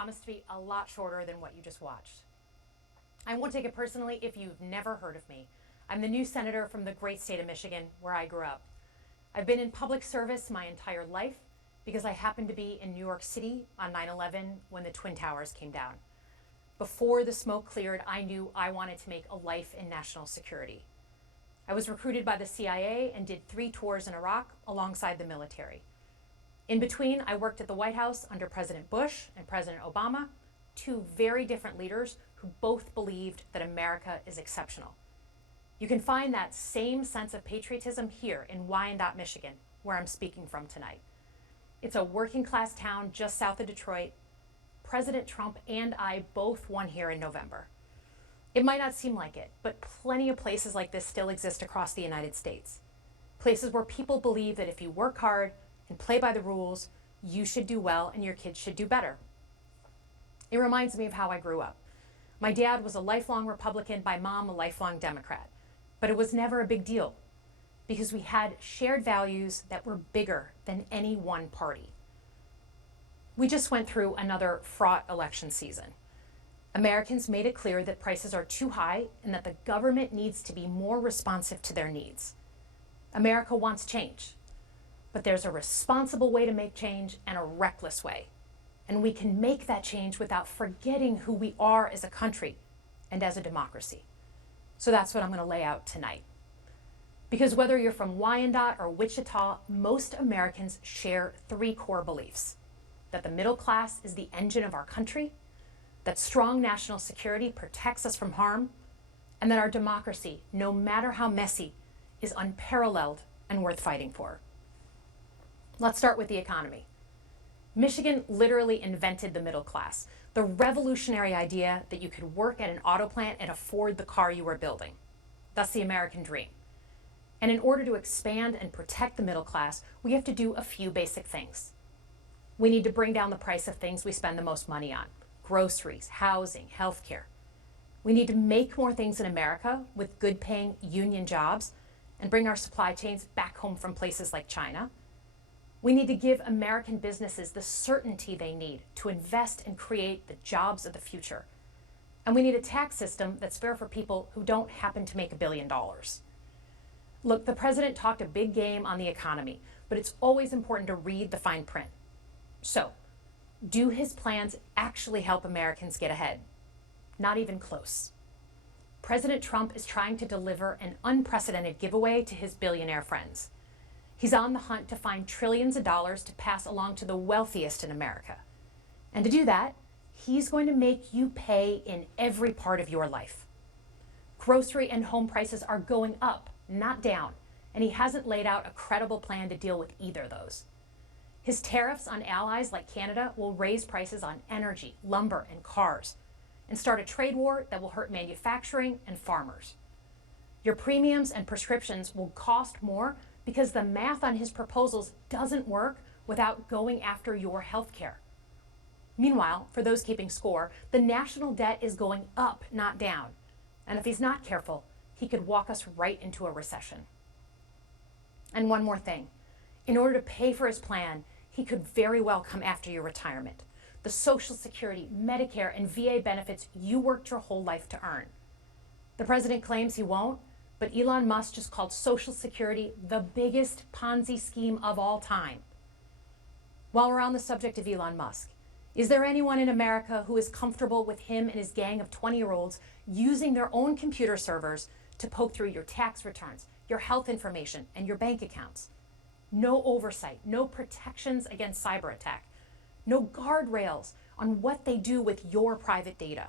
Promised to be a lot shorter than what you just watched. I won't take it personally if you've never heard of me. I'm the new senator from the great state of Michigan, where I grew up. I've been in public service my entire life because I happened to be in New York City on 9/11 when the Twin Towers came down. Before the smoke cleared, I knew I wanted to make a life in national security. I was recruited by the CIA and did 3 tours in Iraq alongside the military. In between, I worked at the White House under President Bush and President Obama, 2 very different leaders who both believed that America is exceptional. You can find that same sense of patriotism here in Wyandotte, Michigan, where I'm speaking from tonight. It's a working class town just south of Detroit. President Trump and I both won here in November. It might not seem like it, but plenty of places like this still exist across the United States. Places where people believe that if you work hard and play by the rules, you should do well and your kids should do better. It reminds me of how I grew up. My dad was a lifelong Republican, my mom a lifelong Democrat. But it was never a big deal because we had shared values that were bigger than any one party. We just went through another fraught election season. Americans made it clear that prices are too high and that the government needs to be more responsive to their needs. America wants change, but there's a responsible way to make change and a reckless way. And we can make that change without forgetting who we are as a country and as a democracy. So that's what I'm going to lay out tonight. Because whether you're from Wyandotte or Wichita, most Americans share 3 core beliefs: that the middle class is the engine of our country, that strong national security protects us from harm, and that our democracy, no matter how messy, is unparalleled and worth fighting for. Let's start with the economy. Michigan literally invented the middle class, the revolutionary idea that you could work at an auto plant and afford the car you were building. That's the American dream. And in order to expand and protect the middle class, we have to do a few basic things. We need to bring down the price of things we spend the most money on: groceries, housing, healthcare. We need to make more things in America with good-paying union jobs and bring our supply chains back home from places like China. We need to give American businesses the certainty they need to invest and create the jobs of the future. And we need a tax system that's fair for people who don't happen to make $1 billion. Look, the president talked a big game on the economy, but it's always important to read the fine print. So, do his plans actually help Americans get ahead? Not even close. President Trump is trying to deliver an unprecedented giveaway to his billionaire friends. He's on the hunt to find trillions of dollars to pass along to the wealthiest in America. And to do that, he's going to make you pay in every part of your life. Grocery and home prices are going up, not down, and he hasn't laid out a credible plan to deal with either of those. His tariffs on allies like Canada will raise prices on energy, lumber, and cars, and start a trade war that will hurt manufacturing and farmers. Your premiums and prescriptions will cost more because the math on his proposals doesn't work without going after your health care. Meanwhile, for those keeping score, the national debt is going up, not down. And if he's not careful, he could walk us right into a recession. And one more thing. In order to pay for his plan, he could very well come after your retirement, the Social Security, Medicare, and VA benefits you worked your whole life to earn. The president claims he won't, but Elon Musk just called Social Security the biggest Ponzi scheme of all time. While we're on the subject of Elon Musk, is there anyone in America who is comfortable with him and his gang of 20-year-olds using their own computer servers to poke through your tax returns, your health information, and your bank accounts? No oversight, no protections against cyber attack, no guardrails on what they do with your private data.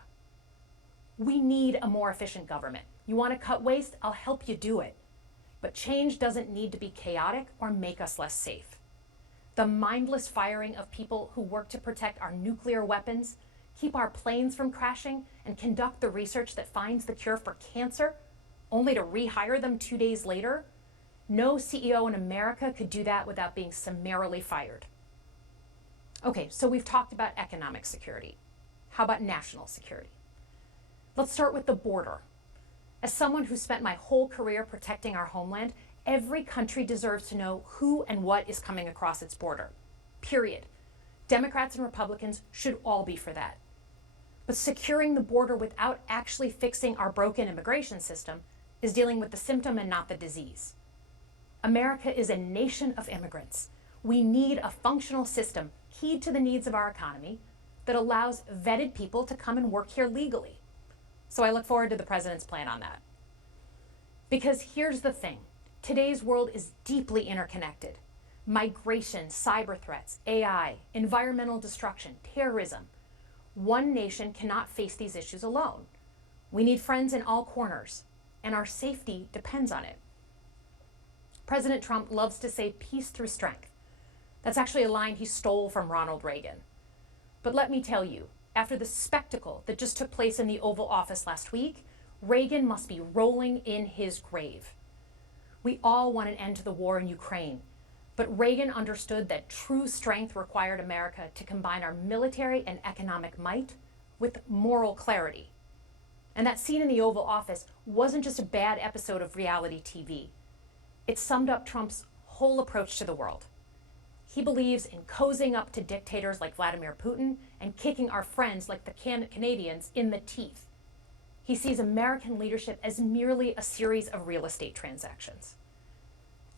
We need a more efficient government. You want to cut waste? I'll help you do it. But change doesn't need to be chaotic or make us less safe. The mindless firing of people who work to protect our nuclear weapons, keep our planes from crashing, and conduct the research that finds the cure for cancer, only to rehire them 2 days later? No CEO in America could do that without being summarily fired. Okay, so we've talked about economic security. How about national security? Let's start with the border. As someone who spent my whole career protecting our homeland, every country deserves to know who and what is coming across its border. Period. Democrats and Republicans should all be for that. But securing the border without actually fixing our broken immigration system is dealing with the symptom and not the disease. America is a nation of immigrants. We need a functional system keyed to the needs of our economy that allows vetted people to come and work here legally. So I look forward to the president's plan on that. Because here's the thing, today's world is deeply interconnected. Migration, cyber threats, AI, environmental destruction, terrorism. One nation cannot face these issues alone. We need friends in all corners, and our safety depends on it. President Trump loves to say peace through strength. That's actually a line he stole from Ronald Reagan. But let me tell you, after the spectacle that just took place in the Oval Office last week, Reagan must be rolling in his grave. We all want an end to the war in Ukraine, but Reagan understood that true strength required America to combine our military and economic might with moral clarity. And that scene in the Oval Office wasn't just a bad episode of reality TV. It summed up Trump's whole approach to the world. He believes in cozying up to dictators like Vladimir Putin and kicking our friends like the Canadians in the teeth. He sees American leadership as merely a series of real estate transactions.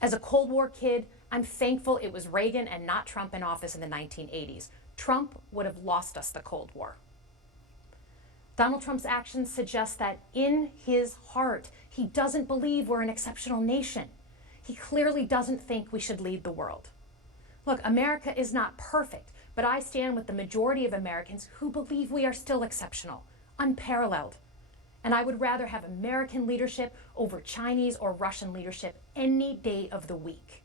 As a Cold War kid, I'm thankful it was Reagan and not Trump in office in the 1980s. Trump would have lost us the Cold War. Donald Trump's actions suggest that in his heart, he doesn't believe we're an exceptional nation. He clearly doesn't think we should lead the world. Look, America is not perfect, but I stand with the majority of Americans who believe we are still exceptional, unparalleled. And I would rather have American leadership over Chinese or Russian leadership any day of the week.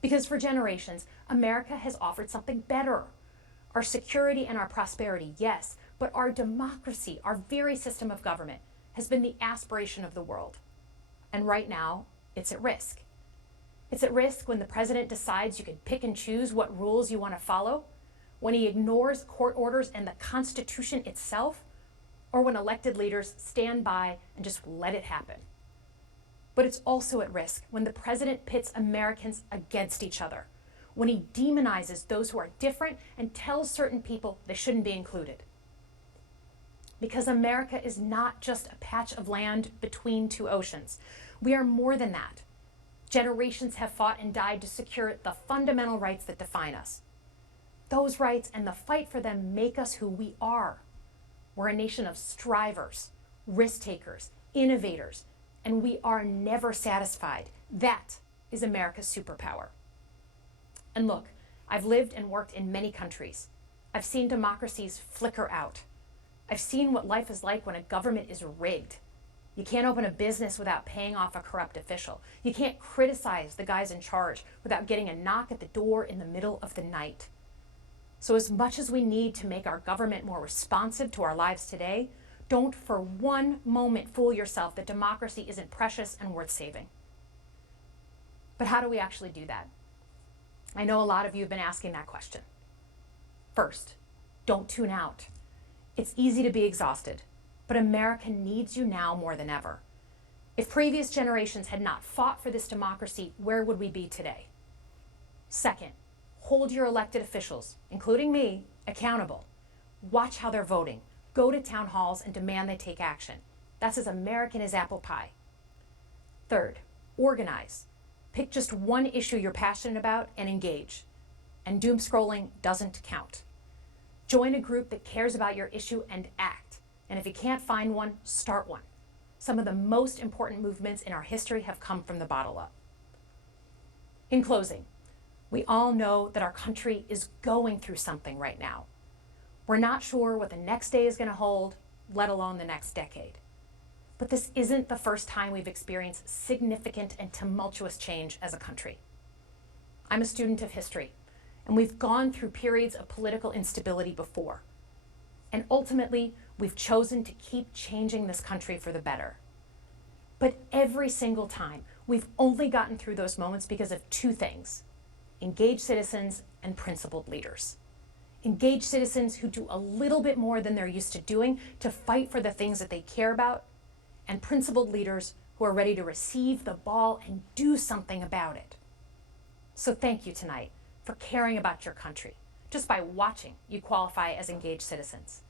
Because for generations, America has offered something better. Our security and our prosperity, yes, but our democracy, our very system of government, has been the aspiration of the world. And right now, it's at risk. It's at risk when the president decides you can pick and choose what rules you want to follow, when he ignores court orders and the Constitution itself, or when elected leaders stand by and just let it happen. But it's also at risk when the president pits Americans against each other, when he demonizes those who are different and tells certain people they shouldn't be included. Because America is not just a patch of land between two oceans. We are more than that. Generations have fought and died to secure the fundamental rights that define us. Those rights and the fight for them make us who we are. We're a nation of strivers, risk takers, innovators, and we are never satisfied. That is America's superpower. And look, I've lived and worked in many countries. I've seen democracies flicker out. I've seen what life is like when a government is rigged. You can't open a business without paying off a corrupt official. You can't criticize the guys in charge without getting a knock at the door in the middle of the night. So as much as we need to make our government more responsive to our lives today, don't for one moment fool yourself that democracy isn't precious and worth saving. But how do we actually do that? I know a lot of you have been asking that question. First, don't tune out. It's easy to be exhausted, but America needs you now more than ever. If previous generations had not fought for this democracy, where would we be today? Second, hold your elected officials, including me, accountable. Watch how they're voting. Go to town halls and demand they take action. That's as American as apple pie. Third, organize. Pick just one issue you're passionate about and engage. And doom scrolling doesn't count. Join a group that cares about your issue and act. And if you can't find one, start one. Some of the most important movements in our history have come from the bottom up. In closing, we all know that our country is going through something right now. We're not sure what the next day is going to hold, let alone the next decade. But this isn't the first time we've experienced significant and tumultuous change as a country. I'm a student of history, and we've gone through periods of political instability before. And ultimately, we've chosen to keep changing this country for the better. But every single time, we've only gotten through those moments because of two things: engaged citizens and principled leaders. Engaged citizens who do a little bit more than they're used to doing to fight for the things that they care about, and principled leaders who are ready to receive the ball and do something about it. So thank you tonight for caring about your country, Just by watching, you qualify as engaged citizens.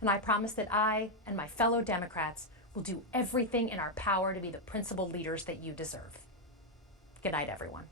And I promise that I and my fellow Democrats will do everything in our power to be the principled leaders that you deserve. Good night, everyone.